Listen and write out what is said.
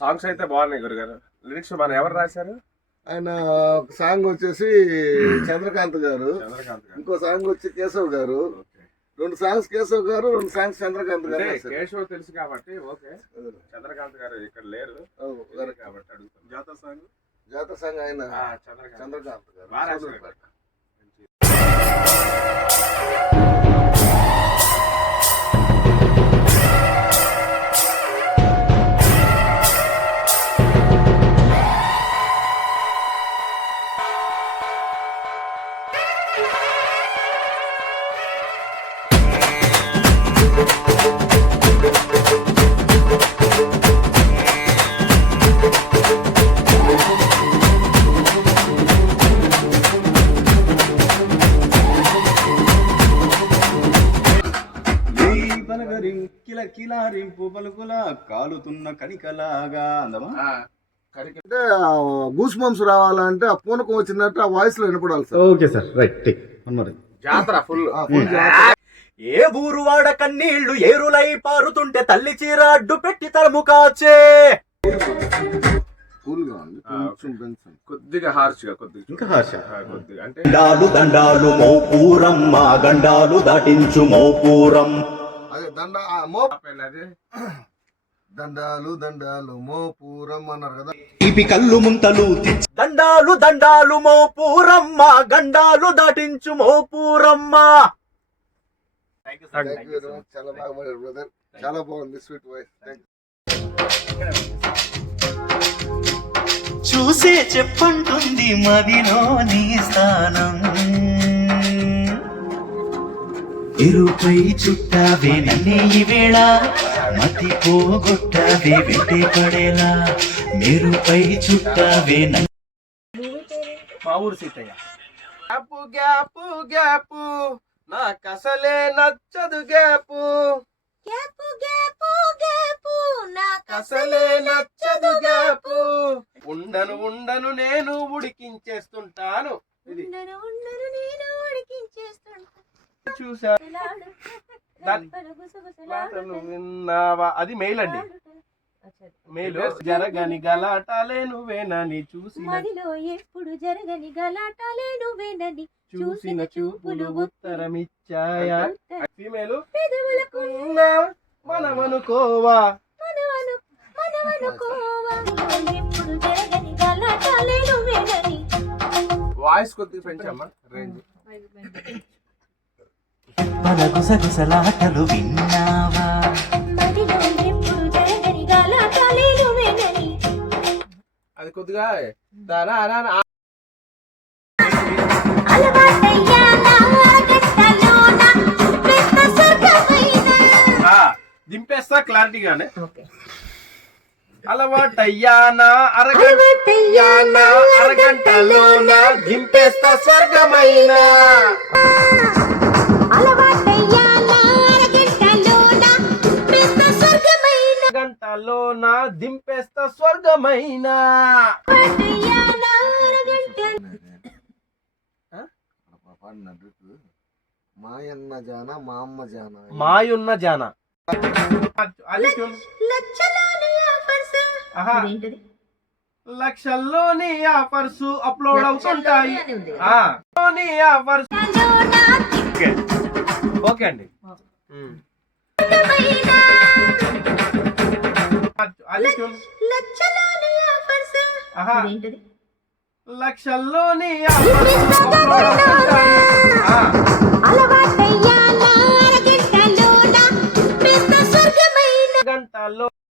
Songs అయితే బాగున్నాయి గురుగారు. లిరిక్స్ మన ఎవరు రాశారు? ఆయన ఒక సాంగ్ వచ్చేసి చంద్రకాంత్ గారు. చంద్రకాంత్ గారు. ఇంకో సాంగ్ వచ్చి కేశవ్ గారు. రెండు సాంగ్స్ కేశవ్ గారు రెండు సాంగ్స్ చంద్రకాంత్ గారు. కేశవ్ తెలుసు కాబట్టి ఓకే. చంద్రకాంత్ గారు ఇక్కడ లేరు. కాబట్టి అడుగుతాను జాతర సాంగ్ జాతర సాంగ్ ఆయన. చంద్రకాంత్ చంద్రకాంత్ గారు. కిల కిలారింపు పలుకుల కాలుతున్న కణికలాగా అందమా? అంటే గూస్ బంప్స్ రావాలంటే ఆ పూనకం వచ్చినట్టు ఆ వాయిస్లో వినపడాలి sir. Okay sir right take one more జాతర ఫుల్ జాతర. ఏ ఊరు వాడ కన్నీళ్ళు ఏరులై పారుతుంటే తల్లి చీర అడ్డు పెట్టి తరము కాచే. Cool గా ఉంది. ఆ, కొంచెం పెంచండి కొద్దిగా హార్ష్గా కొద్దిగా ఇంకా హార్ష ఆ, కొద్దిగా. అంటే దండాలు దండాలు మోపూరం మా గండాలు దాటించు మోపూరం. అదే దండ ఆ, అదే. దండాలు దండాలు మోపూరం అన్నారు కదా. ఇవి కళ్ళు ముంతలు దండాలు దండాలు మోపూరం మా గండాలు దాటించు మోపూరమ్మ. థ్యాంక్ యూ చాలా బాగా పాడారు బ్రదర్ చాలా బాగుంది స్వీట్ వాయిస్ చూసే చెప్పంటుంది మదిలో నీ స్థానం. ఇరుపై చుట్టావే నన్నే ఈ వేళ మతి పోగొట్టావే వెంటే పడేలా మెరుపై చుట్టావే. నన్ను మా ఊరు సీతయ్య గ్యాపు గ్యాపు గ్యాపు నాకు అసలే నచ్చదు గ్యాపు. గ్యాపు గ్యాపు గ్యాపు నాకు అసలే నచ్చదు గ్యాపు. ఉండను ఉండను నేను ఉడికించేస్తుంటాను. ఇది ఉండను ఉండను నేను ఉడికించేస్తుంటా. చూసా విన్నావా అది మెయిల్ అండి. మెయిల్ జరగని గలాటాలే నువ్వేనని చూసిన మదిలో ఎప్పుడు జరగని గలాటాలే నువ్వేనని చూసిన చూపులు ఉత్తరమిచ్చాయా? ఫీమేల్ పెదవులకు మనమనుకోవా మనవను మనవనుకోవా? ఎప్పుడు జరగని గలాటాలే నువ్వేనని వాయిస్ కొద్దిగా పెంచమ్మా రేంజ్. మన గుసగుసలాటలు విన్నావా? అది కొద్దిగా దింపేస్తా క్లారిటీగానే. అలవాటయ్యానా అరగంటయ్యానా అరగంటలోన దింపేస్తా స్వర్గమైన. గంటలోన దింపేస్తా స్వర్గమైన. మాయన్న జాన మా అమ్మ జాన. మాయున్న జాన. లక్షల్లోని ఆఫర్స్. అప్లోడ్ అవుతుంటాయి. ఆఫర్స్. ఓకే అండి. లక్షల్లోని ఆఫర్స్.